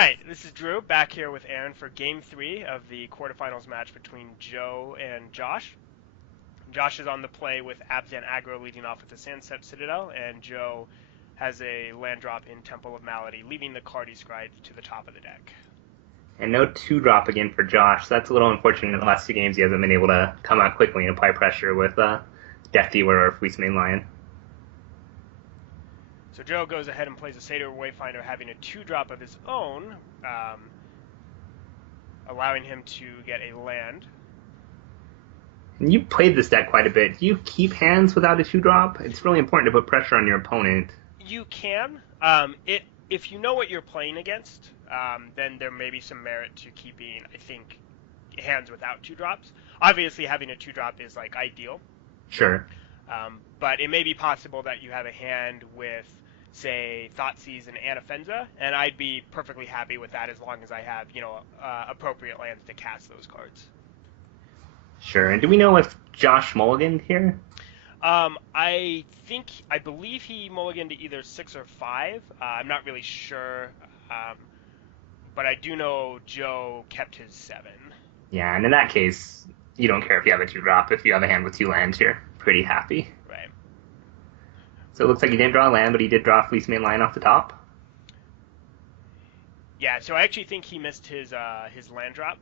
Hi, this is Drew back here with Aaron for Game 3 of the quarterfinals match between Joe and Josh. Josh is on the play with Abzan Aggro leading off with the Sunset Citadel, and Joe has a land drop in Temple of Malady, leaving the card he scribed to the top of the deck. And no two drop again for Josh. That's a little unfortunate. In the last two games, he hasn't been able to come out quickly and apply pressure with Death Dealer or Fleece Main Lion. So Joe goes ahead and plays a Satyr Wayfinder, having a 2-drop of his own, allowing him to get a land. And you played this deck quite a bit. Do you keep hands without a two drop? It's really important to put pressure on your opponent. You can. If you know what you're playing against, then there may be some merit to keeping, I think, hands without 2-drops. Obviously, having a 2-drop is like ideal. Sure. But it may be possible that you have a hand with, say, Thoughtseize and Anafenza, and I'd be perfectly happy with that as long as I have, appropriate lands to cast those cards. Sure. And do we know if Josh mulliganed here? I believe he mulliganed to either 6 or 5. I'm not really sure, but I do know Joe kept his 7. Yeah, and in that case, you don't care if you have a two drop. If you have a hand with 2 lands, you're pretty happy. Right. So it looks like he didn't draw a land, but he did draw a Fleece Main Lion off the top. Yeah, so I actually think he missed his land drop.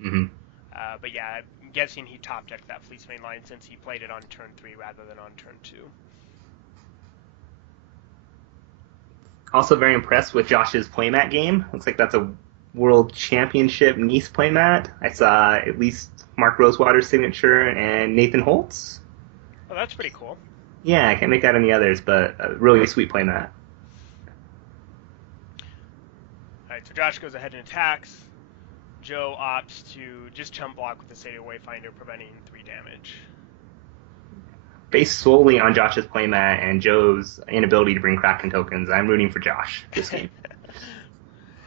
Mm-hmm. But yeah, I'm guessing he top decked that Fleece Main Lion since he played it on turn 3 rather than on turn 2. Also very impressed with Josh's playmat game. Looks like that's a World Championship Nice playmat. I saw at least Mark Rosewater's signature and Nathan Holt's. Oh, that's pretty cool. Yeah, I can't make out any others, but a really sweet playmat. Alright, so Josh goes ahead and attacks. Joe opts to just chump block with the Satyr Wayfinder, preventing 3 damage. Based solely on Josh's playmat and Joe's inability to bring Kraken tokens, I'm rooting for Josh this game.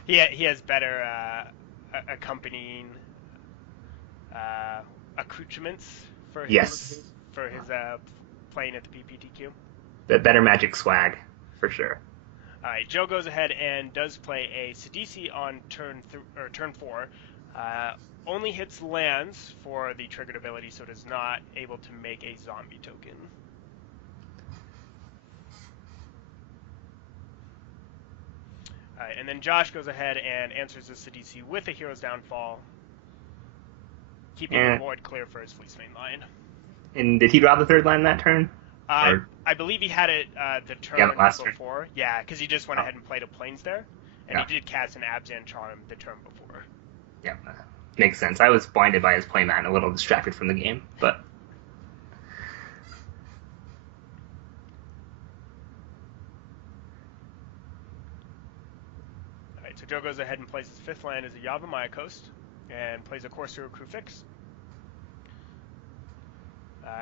He has better accompanying accoutrements for his playing at the PPTQ. The better Magic swag, for sure. Alright, Joe goes ahead and does play a Sidisi on turn 4. Only hits lands for the triggered ability, so it is not able to make a zombie token. Alright, and then Josh goes ahead and answers the Sidisi with a Hero's Downfall, keeping the board clear for his Fleece Main Lion. And did he draw the 3rd line that turn? I believe he had it the turn before. Turn. Yeah, because he just went ahead and played a Plains there, and he did cast an Abzan Charm the turn before. Yeah, makes sense. I was blinded by his playmat and a little distracted from the game, but... Alright, so Joe goes ahead and plays his 5th land as a Yavimaya Coast, and plays a Corsair Crew Fix.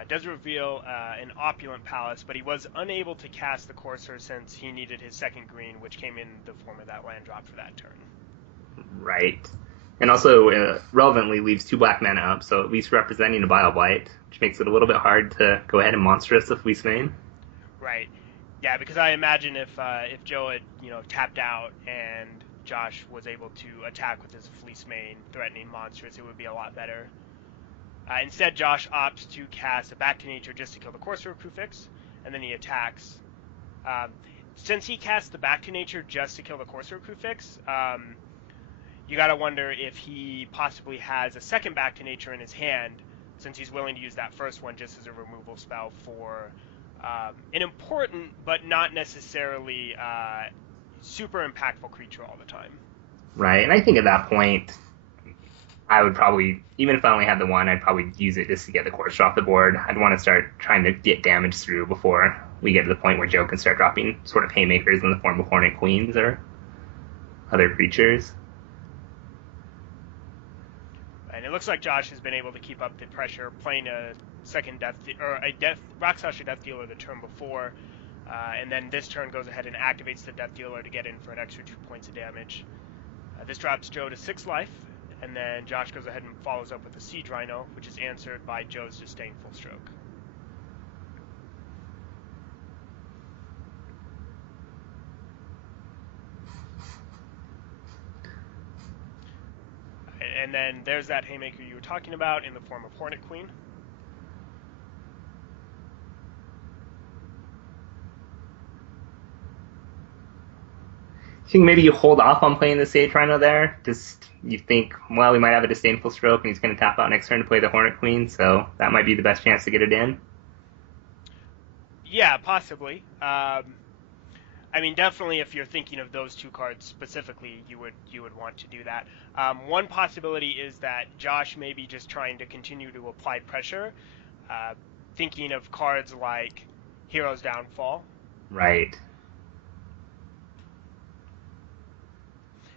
Does reveal an opulent palace, but he was unable to cast the Corsair since he needed his 2nd green, which came in the form of that land drop for that turn. Right. And also, relevantly, leaves 2 black mana up, so at least representing a Bile Blight, which makes it a little bit hard to go ahead and monstrous the Fleece Main. Right. Yeah, because I imagine if Joe had, tapped out and Josh was able to attack with his Fleece Main, threatening monstrous, it would be a lot better. Instead, Josh opts to cast a Back to Nature just to kill the Corsair Crew Fix, and then he attacks. Since he cast the Back to Nature just to kill the Corsair Crew Fix, you gotta wonder if he possibly has a 2nd Back to Nature in his hand, since he's willing to use that first one just as a removal spell for an important but not necessarily super impactful creature all the time. Right, and I think at that point, I would probably, even if I only had the one, I'd probably use it just to get the Corsair off the board. I'd want to start trying to get damage through before we get to the point where Joe can start dropping sort of haymakers in the form of Hornet Queens or other creatures. And it looks like Josh has been able to keep up the pressure, playing a second Rakshasa Death Dealer the turn before, and then this turn goes ahead and activates the Death Dealer to get in for an extra 2 points of damage. This drops Joe to 6 life, and then Josh goes ahead and follows up with a Siege Rhino, which is answered by Joe's Disdainful Stroke. and then there's that haymaker you were talking about in the form of Hornet Queen. I think maybe you hold off on playing the Sage Rhino there. Just you think, well, we might have a disdainful stroke, and he's going to tap out next turn to play the Hornet Queen, so that might be the best chance to get it in. Yeah, possibly. I mean, definitely, if you're thinking of those two cards specifically, you would want to do that. One possibility is that Josh may be just trying to continue to apply pressure, thinking of cards like Hero's Downfall. Right.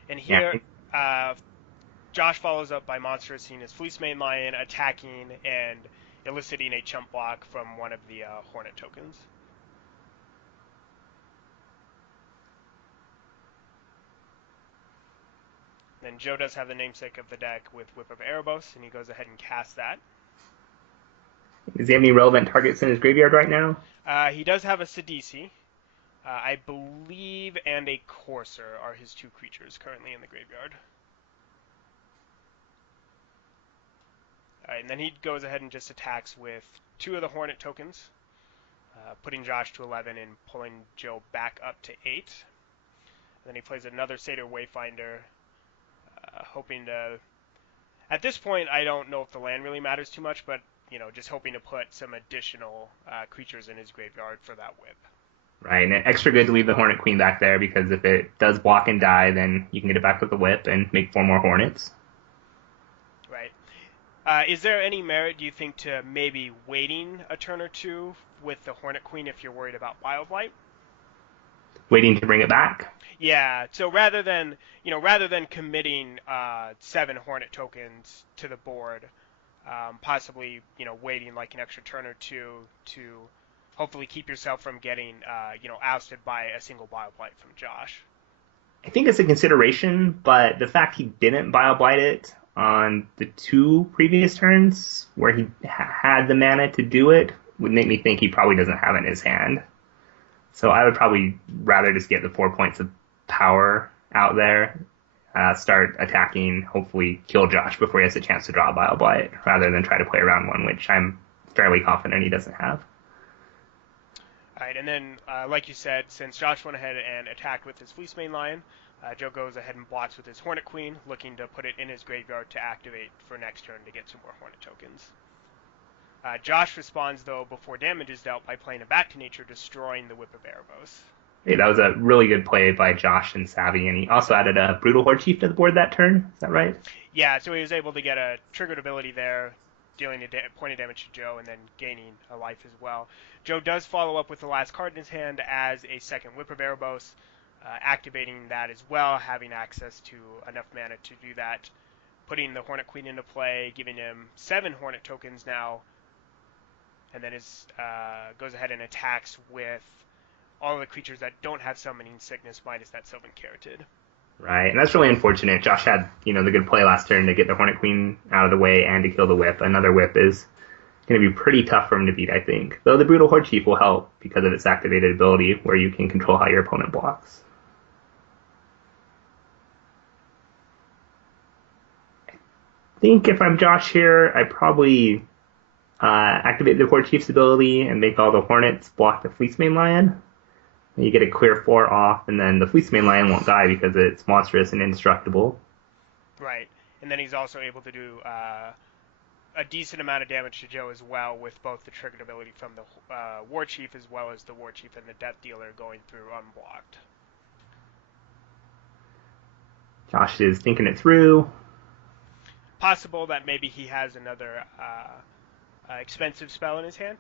And Yeah. here, Josh follows up by monstrous his Fleecemane Lion, attacking and eliciting a chump block from one of the Hornet tokens. Then Joe does have the namesake of the deck with Whip of Erebos, and he goes ahead and casts that. Does he have any relevant targets in his graveyard right now? He does have a Sidisi, I believe, and a Courser are his two creatures currently in the graveyard. Alright, and then he goes ahead and just attacks with two of the Hornet tokens, putting Josh to 11 and pulling Joe back up to 8. Then he plays another Satyr Wayfinder, hoping to... At this point, I don't know if the land really matters too much, but just hoping to put some additional creatures in his graveyard for that whip. Right, and extra good to leave the Hornet Queen back there, because if it does block and die, then you can get it back with the whip and make 4 more Hornets. Right. Is there any merit, do you think, to maybe waiting a turn or two with the Hornet Queen if you're worried about Bioblight? Waiting to bring it back? Yeah, so rather than committing 7 Hornet tokens to the board, possibly, waiting like an extra turn or two to hopefully keep yourself from getting, ousted by a single Bioblight from Josh. I think it's a consideration, but the fact he didn't Bioblight it on the 2 previous turns where he had the mana to do it would make me think he probably doesn't have it in his hand. So I would probably rather just get the 4 points of power out there, start attacking, hopefully kill Josh before he has a chance to draw a Bioblight, rather than try to play around one, which I'm fairly confident he doesn't have. All right, and then, like you said, since Josh went ahead and attacked with his Fleecemane Lion, Joe goes ahead and blocks with his Hornet Queen, looking to put it in his graveyard to activate for next turn to get some more Hornet tokens. Josh responds, though, before damage is dealt by playing a Back to Nature, destroying the Whip of Erebos. Hey, that was a really good play by Josh and Savvy, and he also added a Brutal Horde Chief to the board that turn. Is that right? Yeah, so he was able to get a triggered ability there, dealing a point of damage to Joe and then gaining a life as well. Joe does follow up with the last card in his hand as a second Whip of Erebos, activating that as well, having access to enough mana to do that, putting the Hornet Queen into play, giving him 7 Hornet tokens now, and then goes ahead and attacks with all of the creatures that don't have Summoning Sickness minus that Sylvan Caryatid. Right, and that's really unfortunate. Josh had, the good play last turn to get the Hornet Queen out of the way and to kill the whip. Another whip is going to be pretty tough for him to beat, I think. Though the Brutal Horde Chief will help because of its activated ability where you can control how your opponent blocks. I think if I'm Josh here, I probably activate the Horde Chief's ability and make all the Hornets block the Fleecemane Lion. You get a clear 4 off, and then the Fleecemane Lion won't die because it's monstrous and indestructible. Right, and then he's also able to do a decent amount of damage to Joe as well with both the triggered ability from the War Chief as well as the War Chief and the Death Dealer going through unblocked. Josh is thinking it through. Possible that maybe he has another expensive spell in his hand.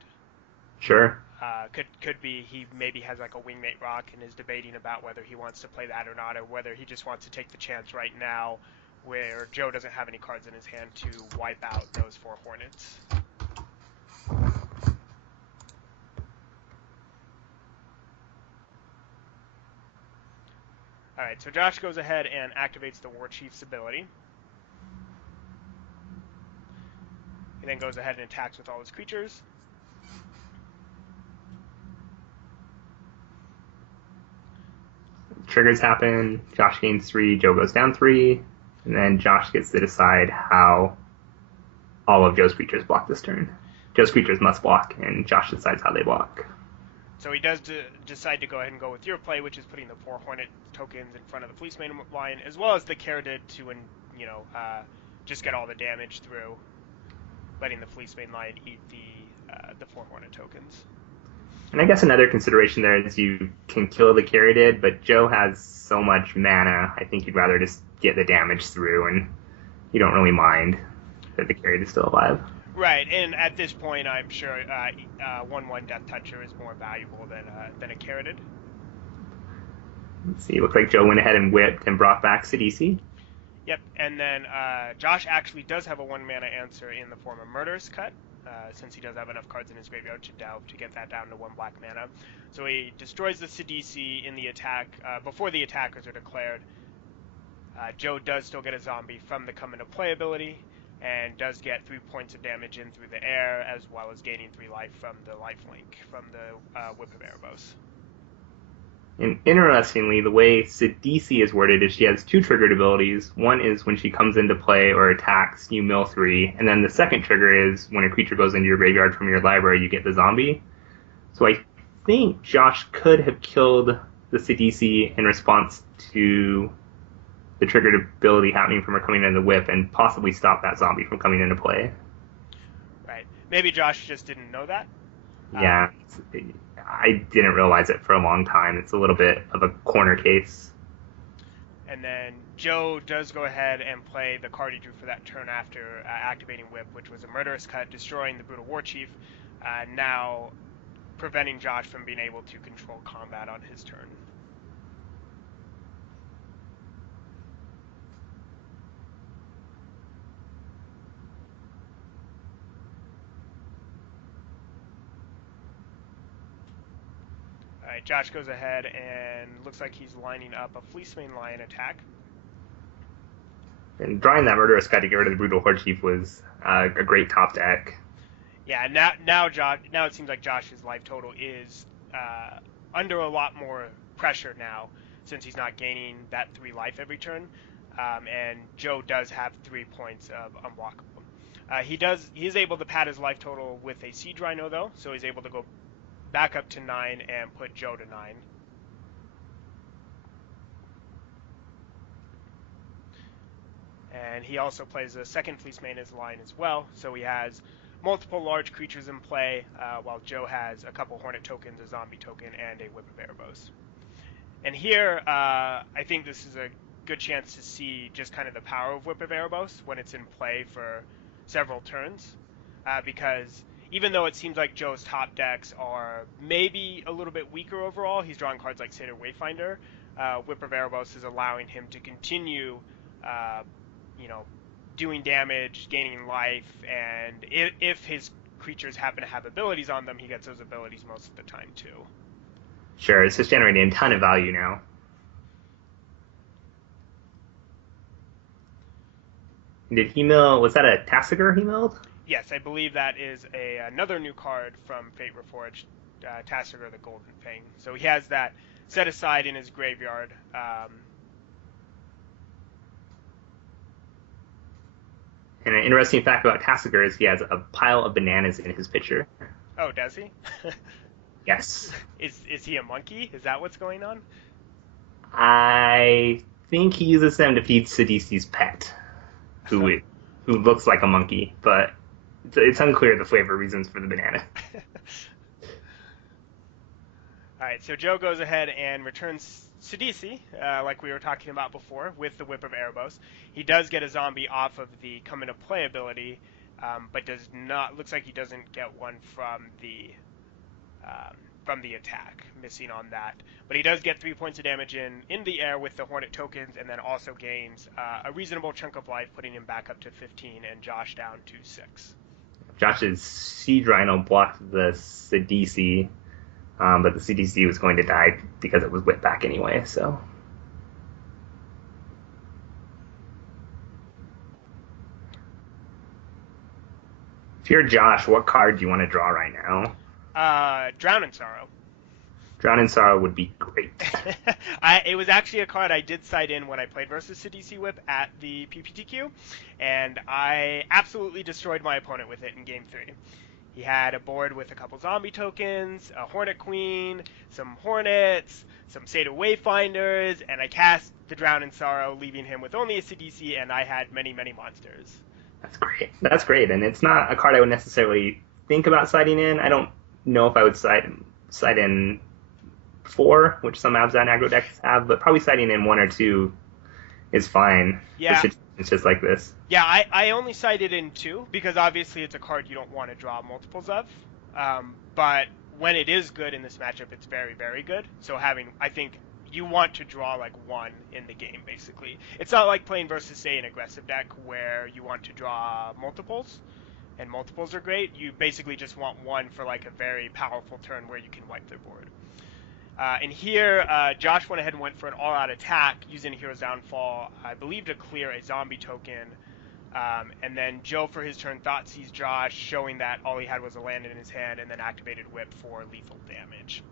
Sure. Could be he maybe has like a Wingmate Rock and is debating about whether he wants to play that or not, or whether he just wants to take the chance right now where Joe doesn't have any cards in his hand to wipe out those 4 Hornets. Alright, so Josh goes ahead and activates the War Chief's ability. He then goes ahead and attacks with all his creatures. Triggers happen. Josh gains 3. Joe goes down 3. And then Josh gets to decide how all of Joe's creatures block this turn. Joe's creatures must block, and Josh decides how they block. So he does decide to go ahead and go with your play, which is putting the 4 Hornet tokens in front of the Policeman line, as well as the Caradid to, just get all the damage through, letting the Policeman line eat the 4 Hornet tokens. And I guess another consideration there is you can kill the Caradid, but Joe has so much mana, I think you'd rather just get the damage through, and you don't really mind that the Caradid is still alive. Right, and at this point, I'm sure 1/1 Death Toucher is more valuable than a Caradid. Let's see, looks like Joe went ahead and whipped and brought back Sidisi. Yep, and then Josh actually does have a 1 mana answer in the form of Murderous Cut, since he does have enough cards in his graveyard to delve to get that down to 1 black mana. So he destroys the Sidisi in the attack before the attackers are declared. Joe does still get a zombie from the come into play ability, and does get 3 points of damage in through the air, as well as gaining 3 life from the lifelink from the Whip of Erebos. And interestingly, the way Sidisi is worded is she has 2 triggered abilities. One is when she comes into play or attacks, you mill 3, and then the second trigger is when a creature goes into your graveyard from your library, you get the zombie. So I think Josh could have killed the Sidisi in response to the triggered ability happening from her coming into the whip, and possibly stop that zombie from coming into play. Right. Maybe Josh just didn't know that. Yeah, I didn't realize it for a long time. It's a little bit of a corner case. And then Joe does go ahead and play the card he drew for that turn after activating Whip, which was a Murderous Cut, destroying the Brutal War Chief, now preventing Josh from being able to control combat on his turn. Alright, Josh goes ahead and looks like he's lining up a Fleecemane Lion attack. And drawing that Murderous Cut to get rid of the Brutal Horde Chief was a great top deck. Yeah, now it seems like Josh's life total is under a lot more pressure now, since he's not gaining that 3 life every turn, and Joe does have 3 points of unblockable. He is able to pad his life total with a Siege Rhino though, so he's able to go back up to 9 and put Joe to 9. And he also plays a second Fleecemane as line as well, so he has multiple large creatures in play, while Joe has a couple Hornet tokens, a Zombie token, and a Whip of Erebos. And here, I think this is a good chance to see just kind of the power of Whip of Erebos when it's in play for several turns, because even though it seems like Joe's top decks are maybe a little bit weaker overall, he's drawing cards like Satyr Wayfinder, Whip of Erebos is allowing him to continue doing damage, gaining life, and if his creatures happen to have abilities on them, he gets those abilities most of the time too. Sure, it's just generating a ton of value now. Did he mill, was that a Tassiger he milled? Yes, I believe that is another new card from Fate Reforged, Tassiger the Golden Fang. So he has that set aside in his graveyard. And an interesting fact about Tassiger is he has a pile of bananas in his pitcher. Oh, does he? Yes. Is he a monkey? Is that what's going on? I think he uses them to feed Sidisi's pet, who looks like a monkey, but it's unclear the flavor reasons for the banana. Alright, so Joe goes ahead and returns Sidisi, like we were talking about before, with the Whip of Erebos. He does get a zombie off of the come into play ability, but looks like he doesn't get one from the attack, missing on that. But he does get 3 points of damage in the air with the Hornet tokens, and then also gains a reasonable chunk of life, putting him back up to 15 and Josh down to 6. Josh's Siege Rhino blocked the Sidisi, but the CDC was going to die because it was whipped back anyway, so. If you're Josh, what card do you want to draw right now? Drown in Sorrow. Drown in Sorrow would be great. It was actually a card I did side in when I played versus Sidisi Whip at the PPTQ, and I absolutely destroyed my opponent with it in game 3. He had a board with a couple zombie tokens, a Hornet Queen, some Hornets, some Seder Wayfinders, and I cast the Drown in Sorrow, leaving him with only a CDC, and I had many, many monsters. That's great. That's great, and it's not a card I would necessarily think about siding in. I don't know if I would side in 4, which some Abzan Aggro decks have, but probably siding in 1 or 2 is fine. Yeah. It's just like this. Yeah, I only sided in 2 because obviously it's a card you don't want to draw multiples of. But when it is good in this matchup, it's very, very good. So I think you want to draw like 1 in the game, basically. It's not like playing versus, say, an aggressive deck where you want to draw multiples, and multiples are great. You basically just want 1 for like a very powerful turn where you can wipe their board. And here, Josh went ahead and went for an all-out attack using Hero's Downfall, I believe to clear a zombie token. And then Joe, for his turn, Thoughtseize Josh, showing that all he had was a land in his hand, and then activated Whip for lethal damage.